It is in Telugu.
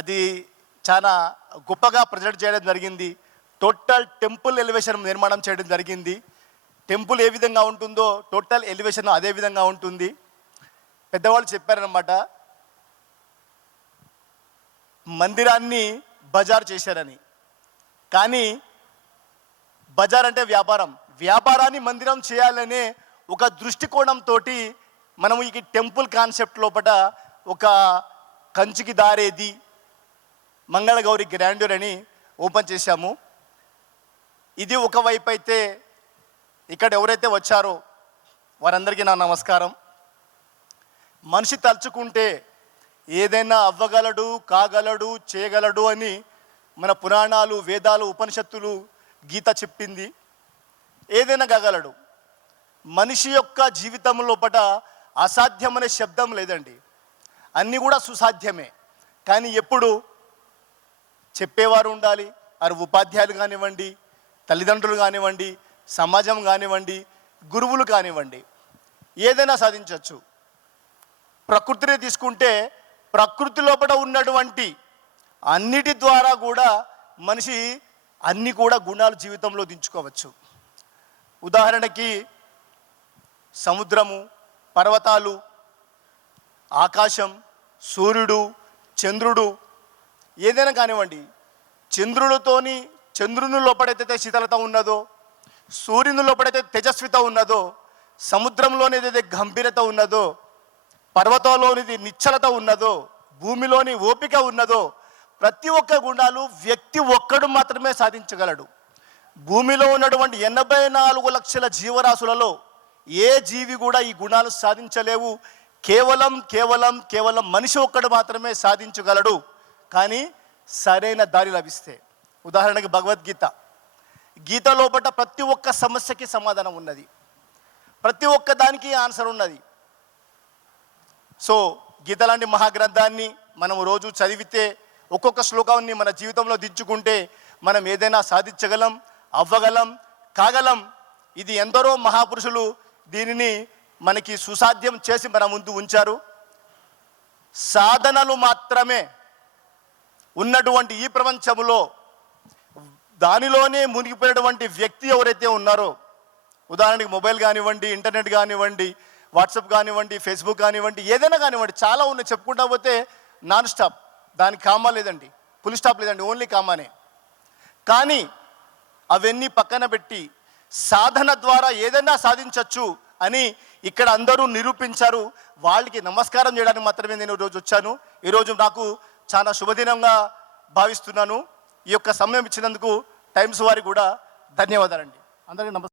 అది చాలా గొప్పగా ప్రజెంట్ చేయడం జరిగింది. టోటల్ టెంపుల్ ఎలివేషన్ నిర్మాణం చేయడం జరిగింది. టెంపుల్ ఏ విధంగా ఉంటుందో టోటల్ ఎలివేషన్ అదే విధంగా ఉంటుంది. పెద్దవాళ్ళు చెప్పారనమాట మందిరాన్ని బజార్ చేశారని. కానీ బజార్ అంటే వ్యాపారం. వ్యాపారాన్ని మందిరం చేయాలనే ఒక దృష్టికోణంతో మనము ఈ టెంపుల్ కాన్సెప్ట్ లోపల ఒక కంచికి దారేది మంగళగౌరి గ్రాండ్యూర్ అని ఓపెన్ చేశాము. ఇది ఒకవైపు అయితే ఇక్కడ ఎవరైతే వచ్చారో వారందరికీ నా నమస్కారం. మనిషి తలుచుకుంటే ఏదైనా అవ్వగలడు కాగలడు చేయగలడు అని మన పురాణాలు వేదాలు ఉపనిషత్తులు గీత చెప్పింది. ఏదైనా కాగలడు. మనిషి యొక్క జీవితం లోపల అసాధ్యమనే శబ్దం లేదండి. అన్నీ కూడా సుసాధ్యమే. కానీ ఎప్పుడు చెప్పేవారు ఉండాలి. వారు ఉపాధ్యాయులు కానివ్వండి తల్లిదండ్రులు కానివ్వండి సమాజం కానివ్వండి గురువులు కానివ్వండి ఏదైనా సాధించవచ్చు. ప్రకృతిని తీసుకుంటే ప్రకృతి లోపల ఉన్నటువంటి అన్నిటి ద్వారా కూడా మనిషి అన్ని కూడా గుణాలు జీవితంలో దించుకోవచ్చు. ఉదాహరణకి సముద్రము పర్వతాలు ఆకాశం సూర్యుడు చంద్రుడు ఏదైనా కానివ్వండి చంద్రులతోని చంద్రుని లోపడైతే శీతలత ఉన్నదో సూర్యుని లోపడైతే తేజస్విత ఉన్నదో సముద్రంలోని ఏదైతే గంభీరత ఉన్నదో పర్వతంలోనిది నిచ్చలత ఉన్నదో భూమిలోని ఓపిక ఉన్నదో ప్రతి ఒక్క గుణాలు వ్యక్తి ఒక్కడు మాత్రమే సాధించగలడు. భూమిలో ఉన్నటువంటి ఎనభై నాలుగు లక్షల జీవరాశులలో ఏ జీవి కూడా ఈ గుణాలు సాధించలేవు. కేవలం కేవలం కేవలం మనిషి ఒక్కడు మాత్రమే సాధించగలడు. కానీ సరైన దారి లభిస్తే. ఉదాహరణకి భగవద్గీత. గీత లోపల ప్రతి ఒక్క సమస్యకి సమాధానం ఉన్నది. ప్రతి ఒక్క దానికి ఆన్సర్ ఉన్నది. సో గీత లాంటి మహాగ్రంథాన్ని మనం రోజు చదివితే ఒక్కొక్క శ్లోకాన్ని మన జీవితంలో దించుకుంటే మనం ఏదైనా సాధించగలం అవ్వగలం కాగలం. ఇది ఎందరో మహాపురుషులు దీనిని మనకి సుసాధ్యం చేసి మన ముందు ఉంచారు. సాధనలు మాత్రమే ఉన్నటువంటి ఈ ప్రపంచంలో దానిలోనే మునిగిపోయినటువంటి వ్యక్తి ఎవరైతే ఉన్నారో ఉదాహరణకి మొబైల్ కానివ్వండి ఇంటర్నెట్ కానివ్వండి వాట్సాప్ కానివ్వండి ఫేస్బుక్ కానివ్వండి ఏదైనా కానివ్వండి చాలా ఉన్నాయి. చెప్పుకుంటా పోతే నాన్ స్టాప్. దానికి కామా లేదండి. ఫుల్ స్టాప్ లేదండి. ఓన్లీ కామానే. కానీ అవన్నీ పక్కన పెట్టి సాధన ద్వారా ఏదైనా సాధించవచ్చు అని ఇక్కడ అందరూ నిరూపించారు. వాళ్ళకి నమస్కారం చేయడానికి మాత్రమే నేను ఈరోజు వచ్చాను. ఈరోజు నాకు చాలా శుభదినంగా భావిస్తున్నాను. ఈ యొక్క సమయం ఇచ్చినందుకు టైమ్స్ వారికి కూడా ధన్యవాదాలండి. అందరికీ నమస్కారం